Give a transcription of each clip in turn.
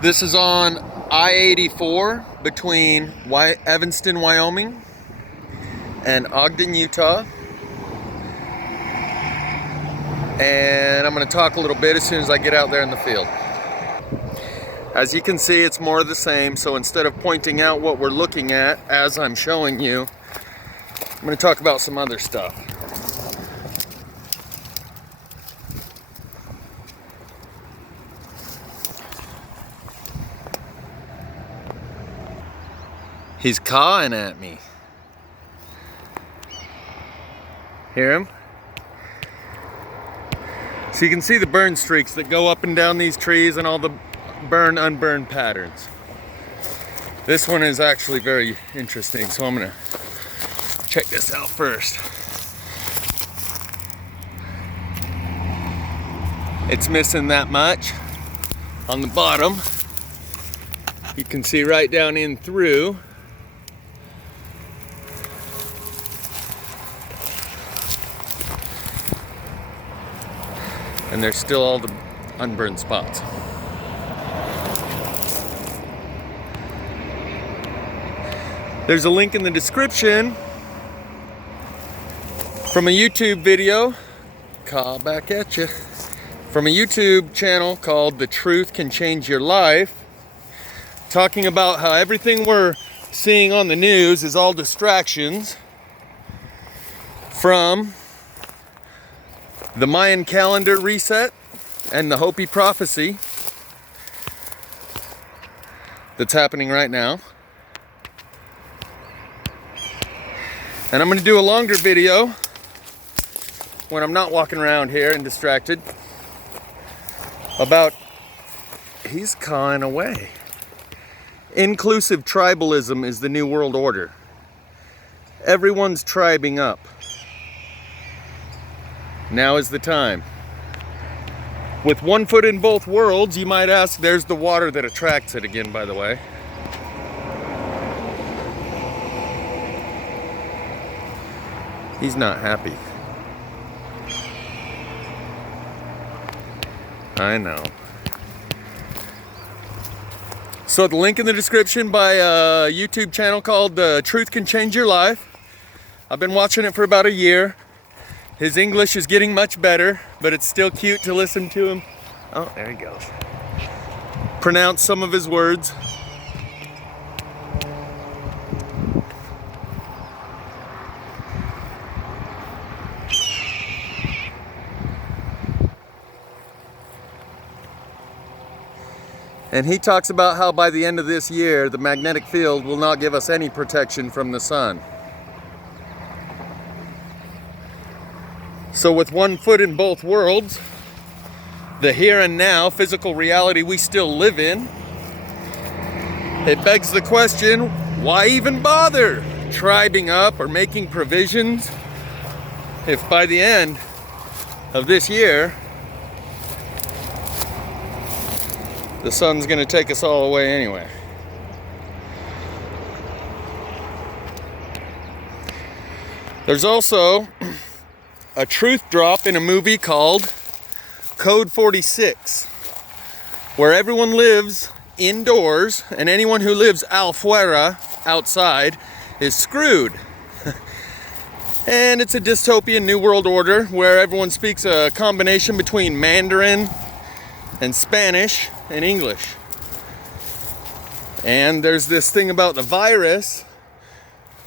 This is on I-84 between Evanston, Wyoming and Ogden, Utah. And I'm going to talk a little bit as soon as I get out there in the field. As you can see, it's more of the same. So instead of pointing out what we're looking at as I'm showing you, I'm going to talk about some other stuff. He's cawing at me. Hear him? So you can see the burn streaks that go up and down these trees and all the burn-unburn patterns. This one is actually very interesting, so I'm gonna check this out first. It's missing that much on the bottom. You can see right down in through. And there's still all the unburned spots. There's a link in the description from a YouTube video, call back at you, from a YouTube channel called The Truth Can Change Your Life, talking about how everything we're seeing on the news is all distractions from the Mayan calendar reset and the Hopi prophecy that's happening right now. And I'm going to do a longer video when I'm not walking around here and distracted about he's cawing away. Inclusive tribalism is the new world order. Everyone's tribing up. Now is the time. With one foot in both worlds, you might ask, there's the water that attracts it again, by the way. He's not happy. I know. So the link in the description by a YouTube channel called The Truth Can Change Your Life. I've been watching it for about a year. His English is getting much better, but it's still cute to listen to him. Oh, there he goes. Pronounce some of his words. And he talks about how by the end of this year, the magnetic field will not give us any protection from the sun. So with one foot in both worlds, the here and now physical reality we still live in, it begs the question, why even bother tribing up or making provisions if by the end of this year, the sun's going to take us all away anyway. There's also a truth drop in a movie called Code 46, where everyone lives indoors and anyone who lives afuera, outside, is screwed. And it's a dystopian new world order where everyone speaks a combination between Mandarin and Spanish and English. And there's this thing about the virus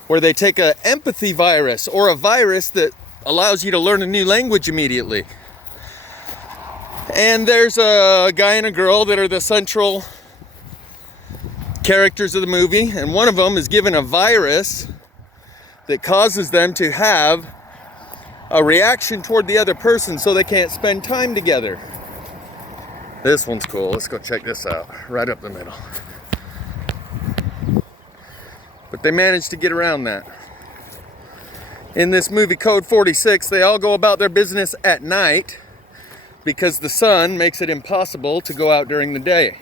where they take an empathy virus or a virus that allows you to learn a new language immediately. And there's a guy and a girl that are the central characters of the movie, and one of them is given a virus that causes them to have a reaction toward the other person so they can't spend time together. This one's cool. Let's go check this out. Right up the middle. But they managed to get around that. In this movie Code 46, they all go about their business at night because the sun makes it impossible to go out during the day.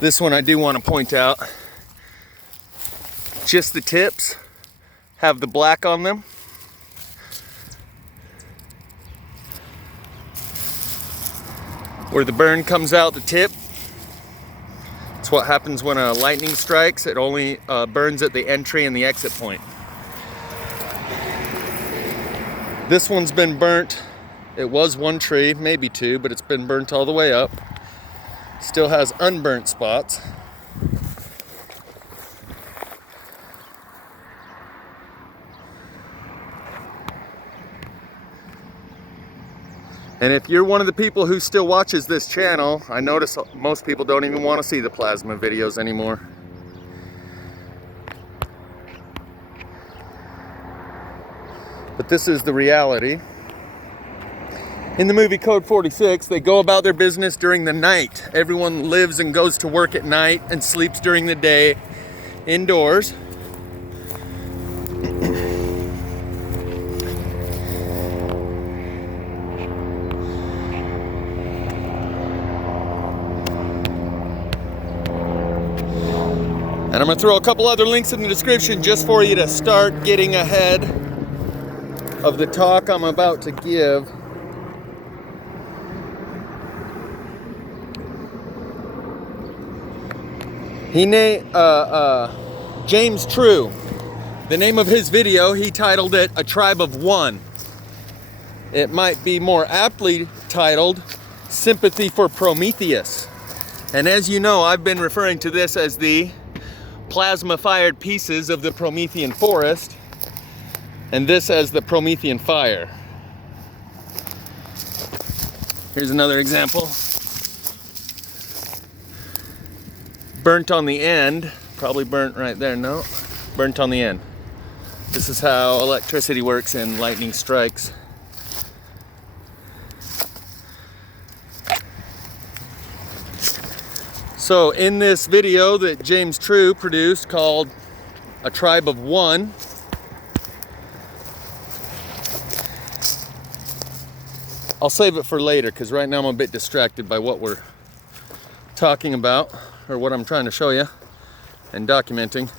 This one I do want to point out. Just the tips have the black on them. Where the burn comes out the tip. what happens when a lightning strikes. It only burns at the entry and the exit point. This one's been burnt. It was one tree, maybe two, but it's been burnt all the way up. Still has unburnt spots. And if you're one of the people who still watches this channel, I notice most people don't even want to see the plasma videos anymore. But this is the reality. In the movie Code 46, they go about their business during the night. Everyone lives and goes to work at night and sleeps during the day indoors. And I'm going to throw a couple other links in the description just for you to start getting ahead of the talk I'm about to give. James True, the name of his video, he titled it A Tribe of One. It might be more aptly titled Sympathy for Prometheus. And as you know, I've been referring to this as the plasma-fired pieces of the Promethean forest, and this as the Promethean fire. Here's another example. Burnt on the end, probably burnt right there, no, burnt on the end. This is how electricity works in lightning strikes. So in this video that James True produced called A Tribe of One, I'll save it for later because right now I'm a bit distracted by what we're talking about, or what I'm trying to show you and documenting.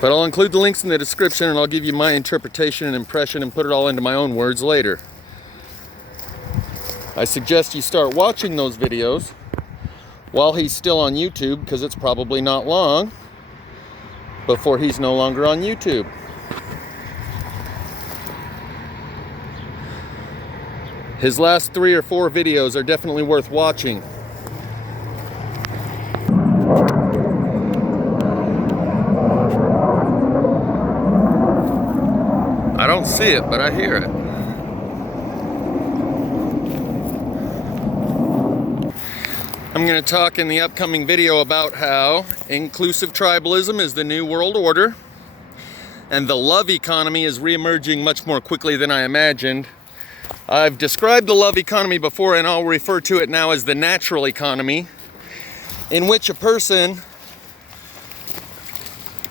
But I'll include the links in the description and I'll give you my interpretation and impression and put it all into my own words later. I suggest you start watching those videos while he's still on YouTube, because it's probably not long before he's no longer on YouTube. His last 3 or 4 videos are definitely worth watching. I don't see it, but I hear it. I'm going to talk in the upcoming video about how inclusive tribalism is the new world order, and the love economy is reemerging much more quickly than I imagined. I've described the love economy before, and I'll refer to it now as the natural economy, in which a person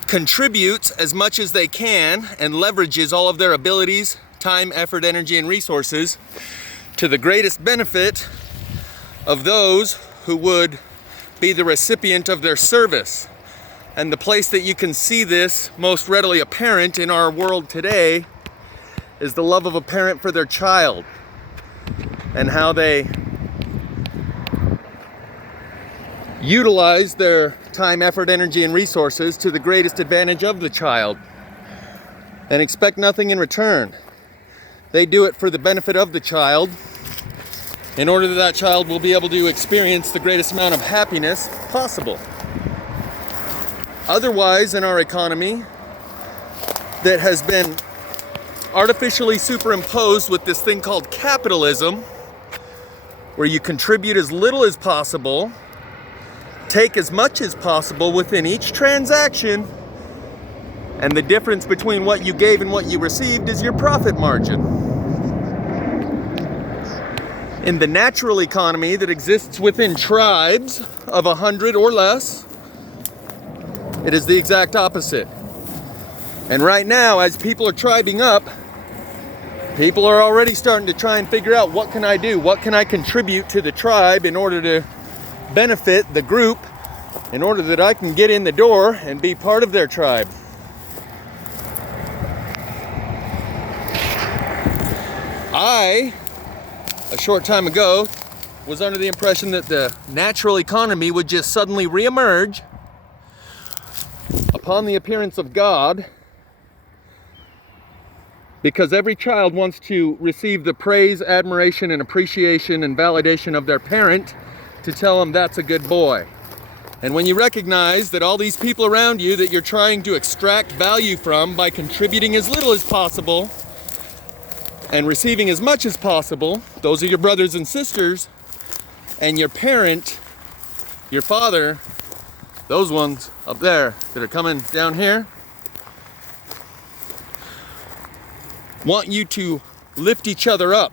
contributes as much as they can and leverages all of their abilities, time, effort, energy, and resources to the greatest benefit of those who would be the recipient of their service. And the place that you can see this most readily apparent in our world today is the love of a parent for their child, and how they utilize their time, effort, energy, and resources to the greatest advantage of the child and expect nothing in return. They do it for the benefit of the child, in order that that child will be able to experience the greatest amount of happiness possible. Otherwise, in our economy that has been artificially superimposed with this thing called capitalism, where you contribute as little as possible, take as much as possible within each transaction, and the difference between what you gave and what you received is your profit margin. In the natural economy that exists within tribes of 100 or less, it is the exact opposite. And right now, as people are tribing up, people are already starting to try and figure out, what can I do? What can I contribute to the tribe in order to benefit the group, in order that I can get in the door and be part of their tribe? A short time ago, was under the impression that the natural economy would just suddenly reemerge upon the appearance of God, because every child wants to receive the praise, admiration, and appreciation and validation of their parent to tell them that's a good boy. And when you recognize that all these people around you that you're trying to extract value from by contributing as little as possible and receiving as much as possible, those are your brothers and sisters, and your parent, your father, those ones up there that are coming down here, want you to lift each other up,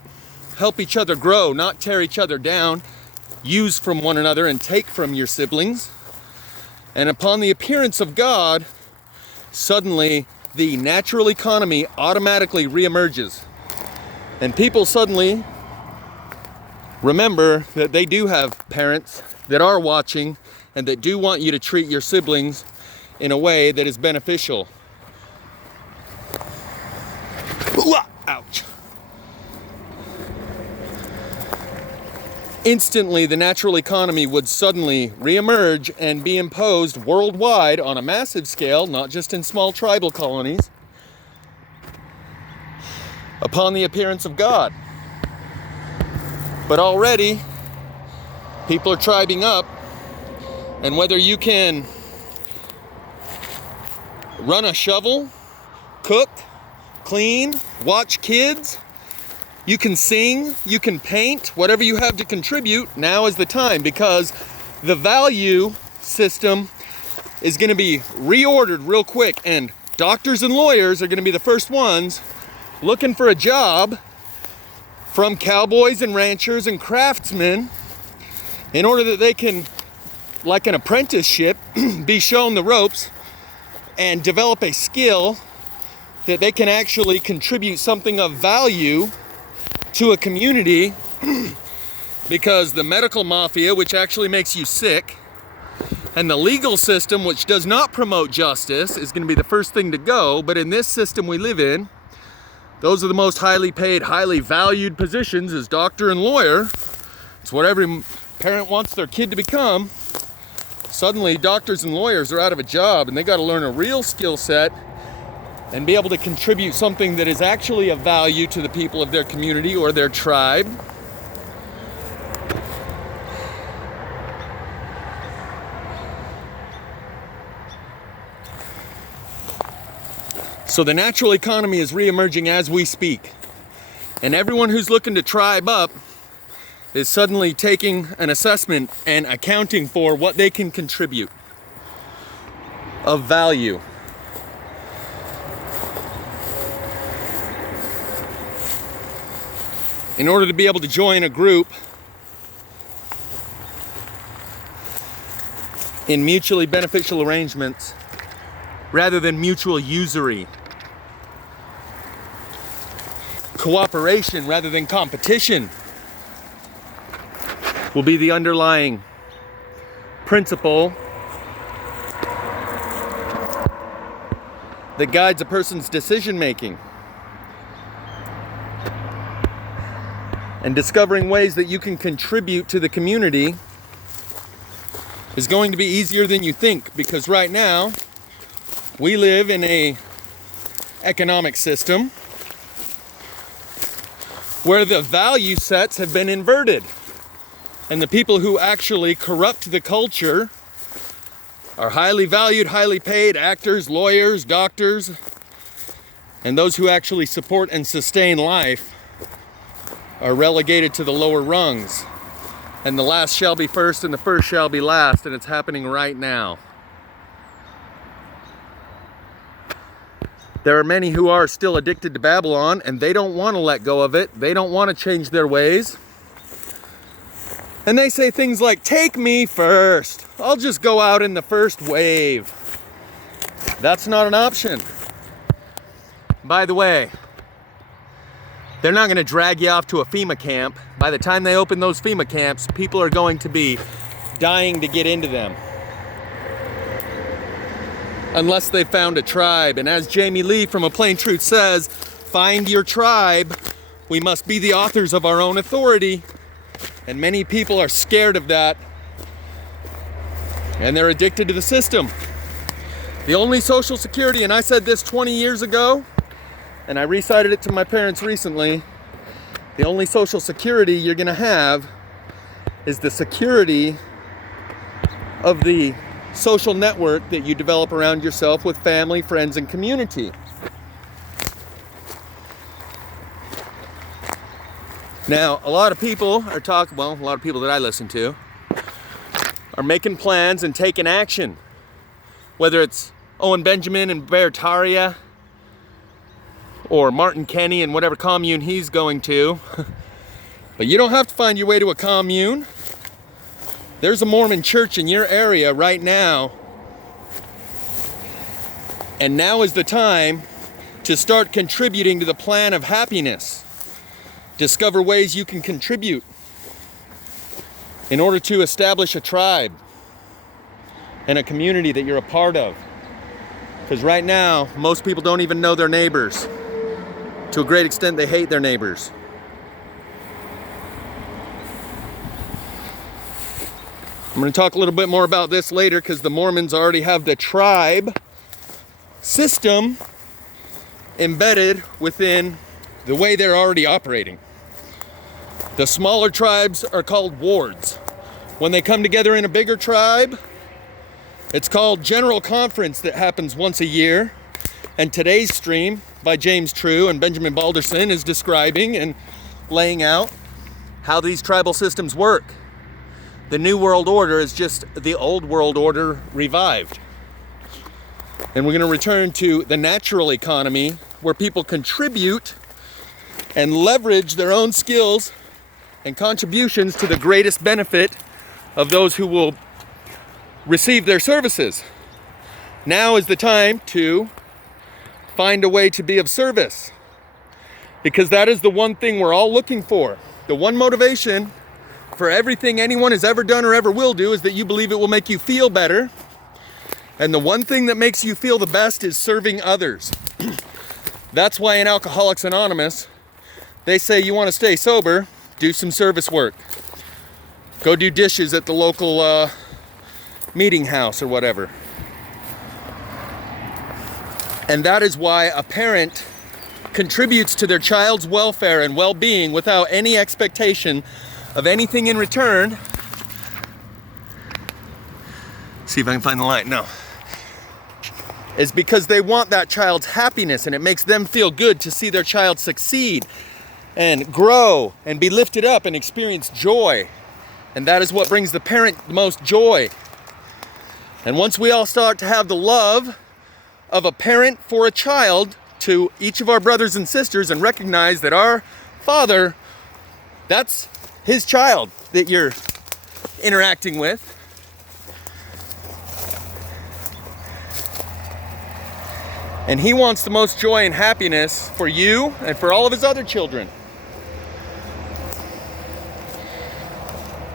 help each other grow, not tear each other down, use from one another and take from your siblings. And upon the appearance of God, suddenly the natural economy automatically reemerges. And people suddenly remember that they do have parents that are watching and that do want you to treat your siblings in a way that is beneficial. Ouch. Instantly, the natural economy would suddenly reemerge and be imposed worldwide on a massive scale, not just in small tribal colonies, upon the appearance of God. But already, people are tribing up, and whether you can run a shovel, cook, clean, watch kids, you can sing, you can paint, whatever you have to contribute, now is the time, because the value system is going to be reordered real quick, and doctors and lawyers are going to be the first ones looking for a job from cowboys and ranchers and craftsmen in order that they can, like an apprenticeship, be shown the ropes and develop a skill that they can actually contribute something of value to a community, because the medical mafia, which actually makes you sick, and the legal system, which does not promote justice, is going to be the first thing to go. But in this system we live in, those are the most highly paid, highly valued positions, as doctor and lawyer. It's what every parent wants their kid to become. Suddenly doctors and lawyers are out of a job, and they got to learn a real skill set and be able to contribute something that is actually of value to the people of their community or their tribe. So the natural economy is reemerging as we speak. And everyone who's looking to tribe up is suddenly taking an assessment and accounting for what they can contribute of value. In order to be able to join a group in mutually beneficial arrangements rather than mutual usury. Cooperation rather than competition will be the underlying principle that guides a person's decision making. And discovering ways that you can contribute to the community is going to be easier than you think, because right now we live in an economic system where the value sets have been inverted, and the people who actually corrupt the culture are highly valued, highly paid actors, lawyers, doctors, and those who actually support and sustain life are relegated to the lower rungs. And the last shall be first and the first shall be last, and it's happening right now. There are many who are still addicted to Babylon, and they don't want to let go of it. They don't want to change their ways. And they say things like, take me first. I'll just go out in the first wave. That's not an option. By the way, they're not going to drag you off to a FEMA camp. By the time they open those FEMA camps, people are going to be dying to get into them, unless they've found a tribe. And as Jamie Lee from A Plain Truth says, find your tribe. We must be the authors of our own authority. And many people are scared of that, and they're addicted to the system. The only social security, and I said this 20 years ago, and I recited it to my parents recently, the only social security you're gonna have is the security of the social network that you develop around yourself with family, friends, and community. Now, a lot of people are a lot of people that I listen to are making plans and taking action. Whether it's Owen Benjamin and Bertaria, or Martin Kenny and whatever commune he's going to. But you don't have to find your way to a commune. There's a Mormon church in your area right now. And now is the time to start contributing to the plan of happiness. Discover ways you can contribute in order to establish a tribe and a community that you're a part of. Because right now, most people don't even know their neighbors. To a great extent, they hate their neighbors. I'm going to talk a little bit more about this later because the Mormons already have the tribe system embedded within the way they're already operating. The smaller tribes are called wards. When they come together in a bigger tribe, it's called General Conference that happens once a year. And today's stream by James True and Benjamin Balderson is describing and laying out how these tribal systems work. The New World Order is just the Old World Order revived. And we're going to return to the natural economy where people contribute and leverage their own skills and contributions to the greatest benefit of those who will receive their services. Now is the time to find a way to be of service, because that is the one thing we're all looking for. The one motivation for everything anyone has ever done or ever will do is that you believe it will make you feel better. And the one thing that makes you feel the best is serving others. That's why in Alcoholics Anonymous, they say you want to stay sober, do some service work. Go do dishes at the local meeting house or whatever. And that is why a parent contributes to their child's welfare and well-being without any expectation of anything in return. See if I can find the light. No. Is because they want that child's happiness, and it makes them feel good to see their child succeed and grow and be lifted up and experience joy. And that is what brings the parent the most joy. And once we all start to have the love of a parent for a child to each of our brothers and sisters and recognize that our father, that's his child that you're interacting with. And he wants the most joy and happiness for you and for all of his other children.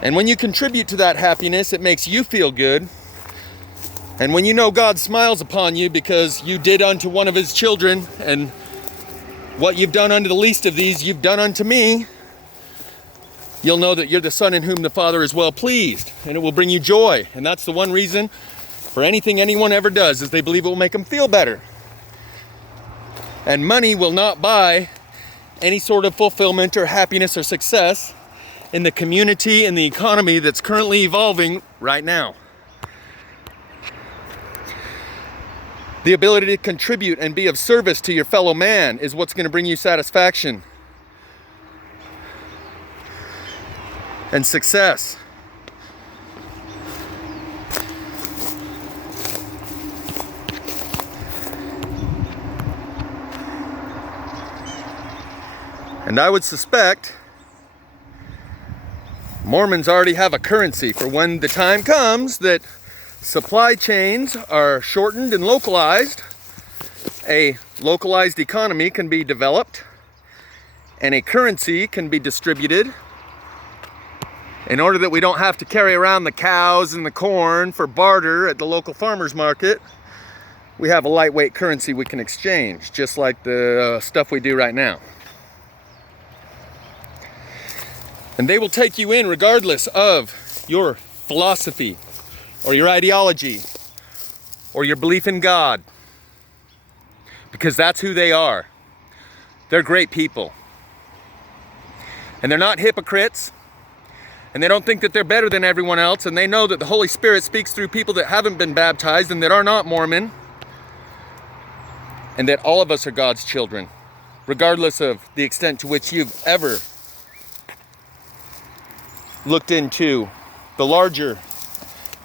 And when you contribute to that happiness, it makes you feel good. And when you know God smiles upon you because you did unto one of his children, and what you've done unto the least of these, you've done unto me, you'll know that you're the son in whom the Father is well pleased, and it will bring you joy. And that's the one reason for anything anyone ever does, is they believe it will make them feel better. And money will not buy any sort of fulfillment or happiness or success in the community and the economy that's currently evolving right now. The ability to contribute and be of service to your fellow man is what's going to bring you satisfaction and success. And I would suspect Mormons already have a currency for when the time comes that supply chains are shortened and localized. A localized economy can be developed and a currency can be distributed in order that we don't have to carry around the cows and the corn for barter at the local farmers market. We have a lightweight currency we can exchange, just like the stuff we do right now. And they will take you in regardless of your philosophy or your ideology or your belief in God. Because that's who they are. They're great people. And they're not hypocrites. And they don't think that they're better than everyone else. And they know that the Holy Spirit speaks through people that haven't been baptized and that are not Mormon. And that all of us are God's children, regardless of the extent to which you've ever looked into the larger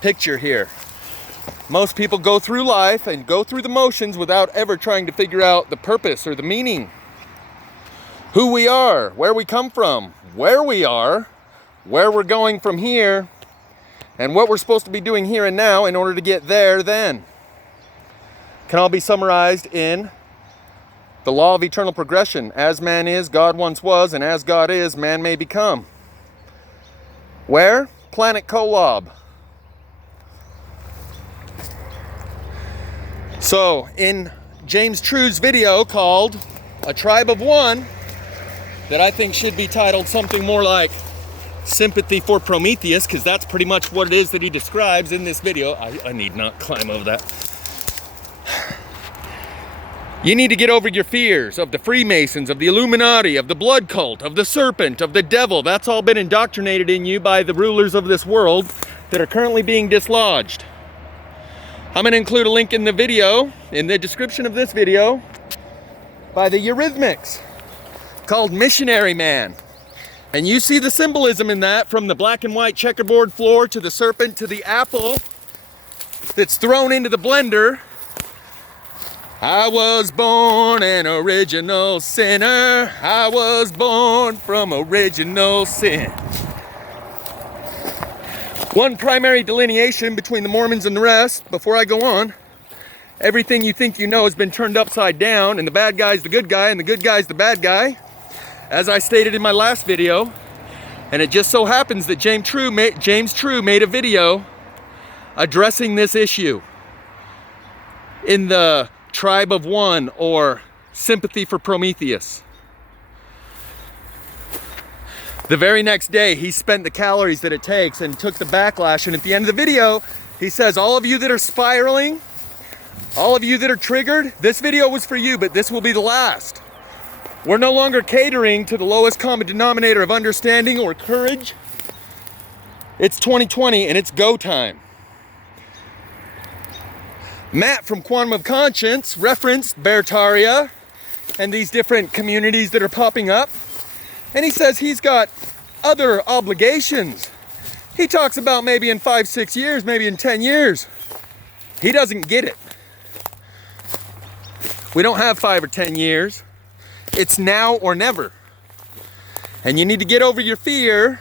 picture here. Most people go through life and go through the motions without ever trying to figure out the purpose or the meaning. Who we are, where we come from, where we are, where we're going from here, and what we're supposed to be doing here and now in order to get there then. Can all be summarized in the law of eternal progression. As man is, God once was, and as God is, man may become. Where? Planet Kolob. So, in James True's video called A Tribe of One, that I think should be titled something more like Sympathy for Prometheus, because that's pretty much what it is that he describes in this video. I need not climb over that. You need to get over your fears of the Freemasons, of the Illuminati, of the blood cult, of the serpent, of the devil. That's all been indoctrinated in you by the rulers of this world that are currently being dislodged. I'm going to include a link in the video, in the description of this video, by the Eurythmics, called Missionary Man. And you see the symbolism in that, from the black and white checkerboard floor to the serpent to the apple that's thrown into the blender. I was born an original sinner. I was born from original sin. One primary delineation between the Mormons and the rest, before I go on, everything you think you know has been turned upside down, and the bad guy's the good guy, and the good guy's the bad guy, as I stated in my last video. And it just so happens that James True made a video addressing this issue in the Tribe of One, or Sympathy for Prometheus. The very next day, he spent the calories that it takes and took the backlash. And at the end of the video, he says, all of you that are spiraling, all of you that are triggered, this video was for you, but this will be the last. We're no longer catering to the lowest common denominator of understanding or courage. It's 2020 and it's go time. Matt from Quantum of Conscience referenced Bertaria and these different communities that are popping up. And he says he's got other obligations. He talks about maybe in 5-6 years, maybe in 10 years. He doesn't get it. We don't have 5 or 10 years. It's now or never. And you need to get over your fear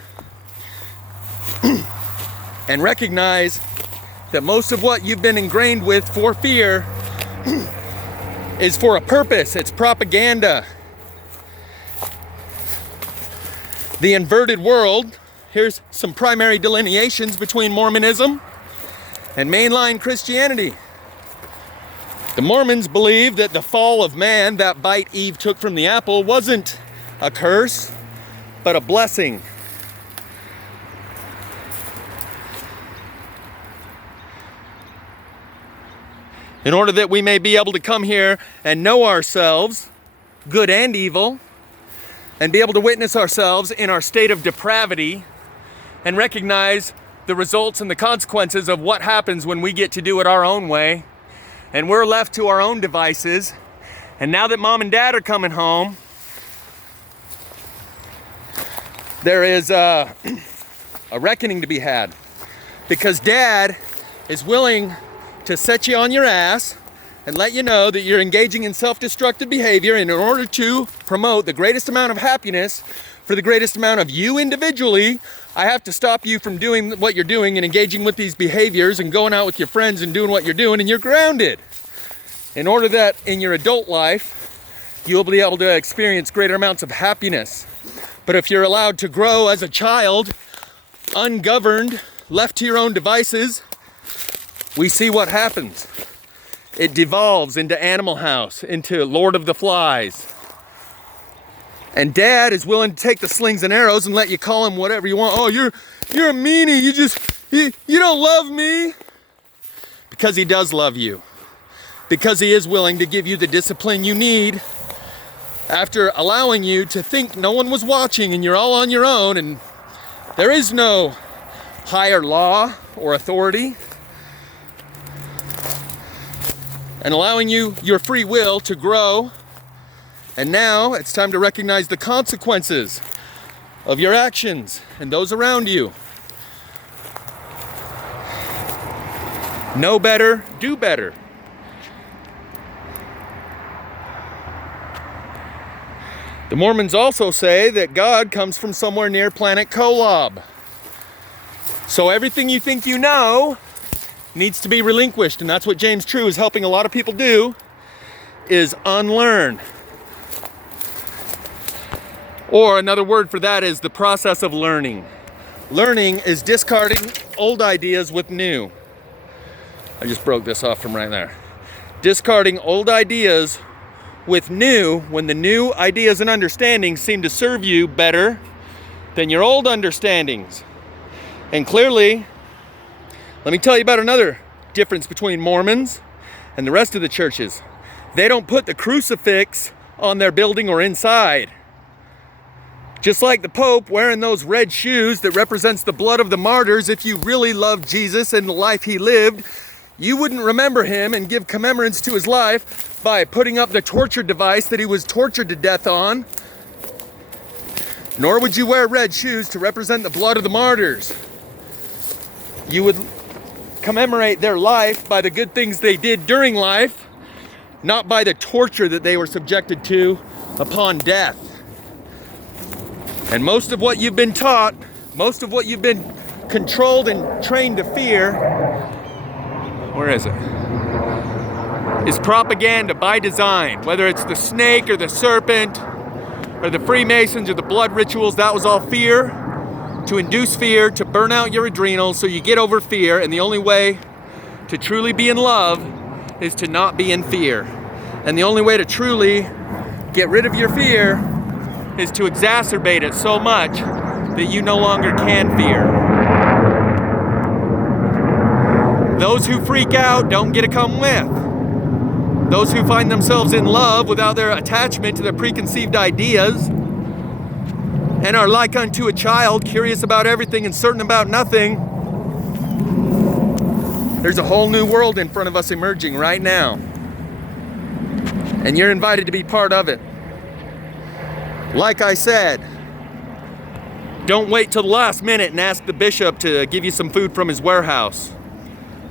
and recognize that most of what you've been ingrained with for fear is for a purpose. It's propaganda. The inverted world, here's some primary delineations between Mormonism and mainline Christianity. The Mormons believe that the fall of man, that bite Eve took from the apple, wasn't a curse, but a blessing. In order that we may be able to come here and know ourselves, good and evil, and be able to witness ourselves in our state of depravity and recognize the results and the consequences of what happens when we get to do it our own way and we're left to our own devices. And now that mom and dad are coming home, there is a reckoning to be had, because dad is willing to set you on your ass and let you know that you're engaging in self-destructive behavior, and in order to promote the greatest amount of happiness for the greatest amount of you individually, I have to stop you from doing what you're doing and engaging with these behaviors and going out with your friends and doing what you're doing, and you're grounded. In order that in your adult life, you'll be able to experience greater amounts of happiness. But if you're allowed to grow as a child, ungoverned, left to your own devices, we see what happens. It devolves into Animal House, into Lord of the Flies. And dad is willing to take the slings and arrows and let you call him whatever you want. Oh, you're a meanie. You don't love me. Because he does love you. Because he is willing to give you the discipline you need after allowing you to think no one was watching and you're all on your own and there is no higher law or authority. And allowing you your free will to grow. And now it's time to recognize the consequences of your actions and those around you. Know better, do better. The Mormons also say that God comes from somewhere near planet Kolob. So everything you think you know needs to be relinquished, and that's what James True is helping a lot of people do, is unlearn. Or another word for that is the process of learning. Learning is discarding old ideas with new. I just broke this off from right there. Discarding old ideas with new when the new ideas and understandings seem to serve you better than your old understandings. And clearly, let me tell you about another difference between Mormons and the rest of the churches. They don't put the crucifix on their building or inside. Just like the Pope wearing those red shoes that represents the blood of the martyrs, if you really loved Jesus and the life he lived, you wouldn't remember him and give commemorance to his life by putting up the torture device that he was tortured to death on. Nor would you wear red shoes to represent the blood of the martyrs. You would commemorate their life by the good things they did during life, not by the torture that they were subjected to upon death. And most of what you've been taught, most of what you've been controlled and trained to fear, where is it? Is propaganda by design. Whether it's the snake or the serpent or the Freemasons or the blood rituals, that was all fear, to induce fear, to burn out your adrenals so you get over fear. And the only way to truly be in love is to not be in fear. And the only way to truly get rid of your fear is to exacerbate it so much that you no longer can fear. Those who freak out don't get to come with. Those who find themselves in love without their attachment to their preconceived ideas and are like unto a child, curious about everything and certain about nothing, there's a whole new world in front of us emerging right now. And you're invited to be part of it. Like I said, don't wait till the last minute and ask the bishop to give you some food from his warehouse.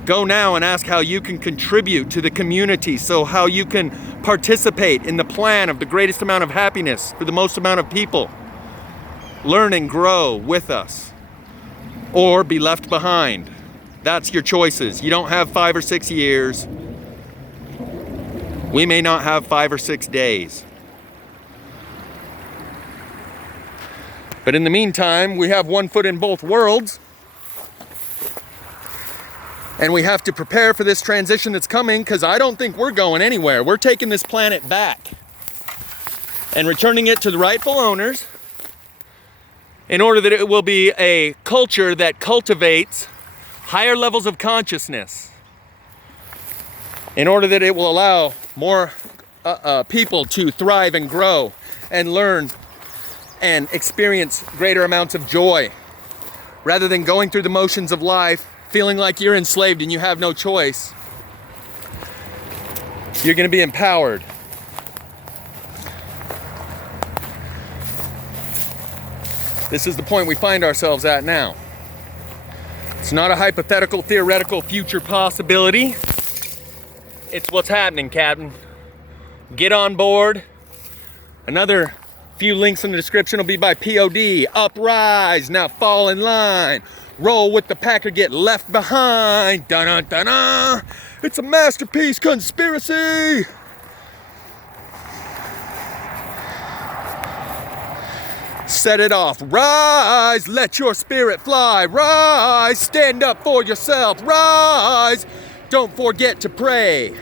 Go now and ask how you can contribute to the community, so how you can participate in the plan of the greatest amount of happiness for the most amount of people. Learn and grow with us, or be left behind. That's your choices. You don't have 5 or 6 years. We may not have 5 or 6 days. But in the meantime, we have one foot in both worlds. And we have to prepare for this transition that's coming, because I don't think we're going anywhere. We're taking this planet back and returning it to the rightful owners in order that it will be a culture that cultivates higher levels of consciousness, in order that it will allow more people to thrive and grow and learn and experience greater amounts of joy, rather than going through the motions of life, feeling like you're enslaved and you have no choice. You're going to be empowered. This is the point we find ourselves at now. It's not a hypothetical, theoretical future possibility. It's what's happening, Captain. Get on board. Another few links in the description will be by P.O.D. Uprise, now fall in line. Roll with the pack or get left behind. Dun-dun-dun-dun. It's a masterpiece conspiracy. Set it off. Rise, let your spirit fly. Rise, stand up for yourself. Rise, don't forget to pray.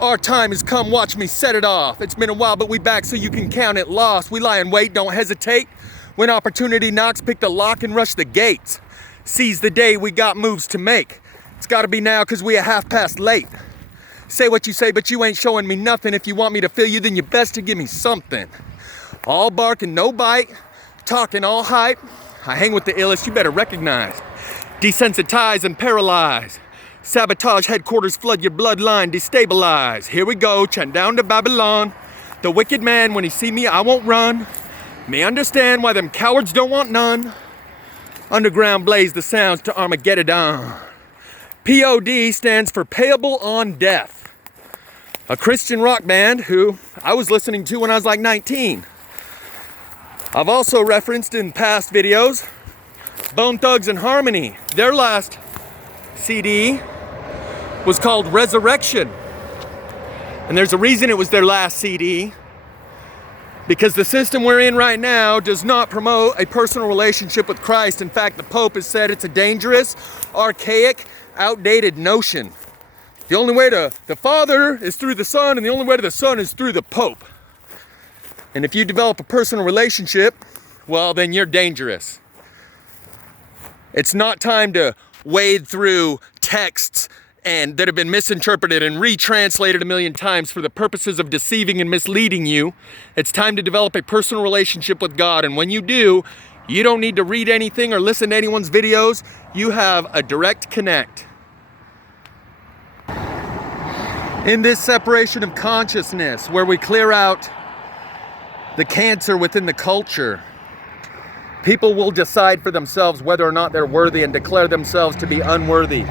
Our time has come, watch me set it off. It's been a while, but we back so you can count it lost. We lie in wait, don't hesitate. When opportunity knocks, pick the lock and rush the gates. Seize the day, we got moves to make. It's gotta be now, cause we a half past late. Say what you say, but you ain't showing me nothing. If you want me to feel you, then you best to give me something. All bark and no bite, talking all hype. I hang with the illest, you better recognize. Desensitize and paralyze. Sabotage headquarters, flood your bloodline, destabilize. Here we go, chant down to Babylon. The wicked man, when he see me, I won't run. May understand why them cowards don't want none. Underground blaze the sounds to Armageddon. P.O.D. stands for Payable on Death. A Christian rock band who I was listening to when I was like 19. I've also referenced in past videos Bone Thugs and Harmony. Their last CD was called Resurrection. And there's a reason it was their last CD. Because the system we're in right now does not promote a personal relationship with Christ. In fact, the Pope has said it's a dangerous, archaic, outdated notion. The only way to the Father is through the Son, and the only way to the Son is through the Pope. And if you develop a personal relationship, well, then you're dangerous. It's not time to wade through texts and that have been misinterpreted and retranslated a million times for the purposes of deceiving and misleading you. It's time to develop a personal relationship with God. And when you do, you don't need to read anything or listen to anyone's videos. You have a direct connect. In this separation of consciousness, where we clear out the cancer within the culture, people will decide for themselves whether or not they're worthy and declare themselves to be unworthy.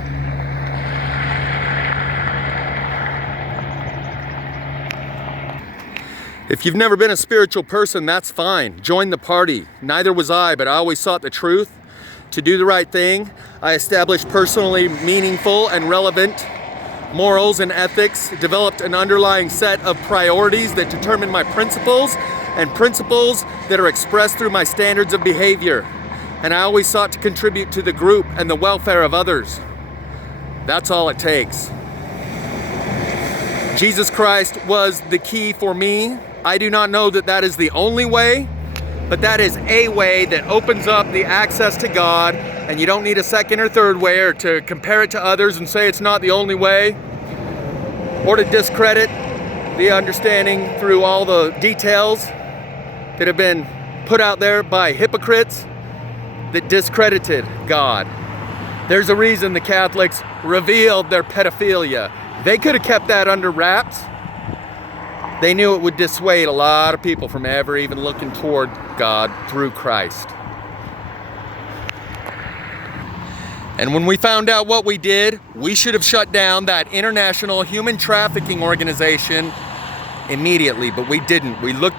If you've never been a spiritual person, that's fine. Join the party. Neither was I, but I always sought the truth. To do the right thing, I established personally meaningful and relevant morals and ethics, developed an underlying set of priorities that determine my principles, and principles that are expressed through my standards of behavior. And I always sought to contribute to the group and the welfare of others. That's all it takes. Jesus Christ was the key for me. I do not know that that is the only way, but that is a way that opens up the access to God, and you don't need a second or third way or to compare it to others and say it's not the only way, or to discredit the understanding through all the details that have been put out there by hypocrites that discredited God. There's a reason the Catholics revealed their pedophilia. They could have kept that under wraps. They knew it would dissuade a lot of people from ever even looking toward God through Christ. And when we found out what we did, we should have shut down that international human trafficking organization immediately, but we didn't. We looked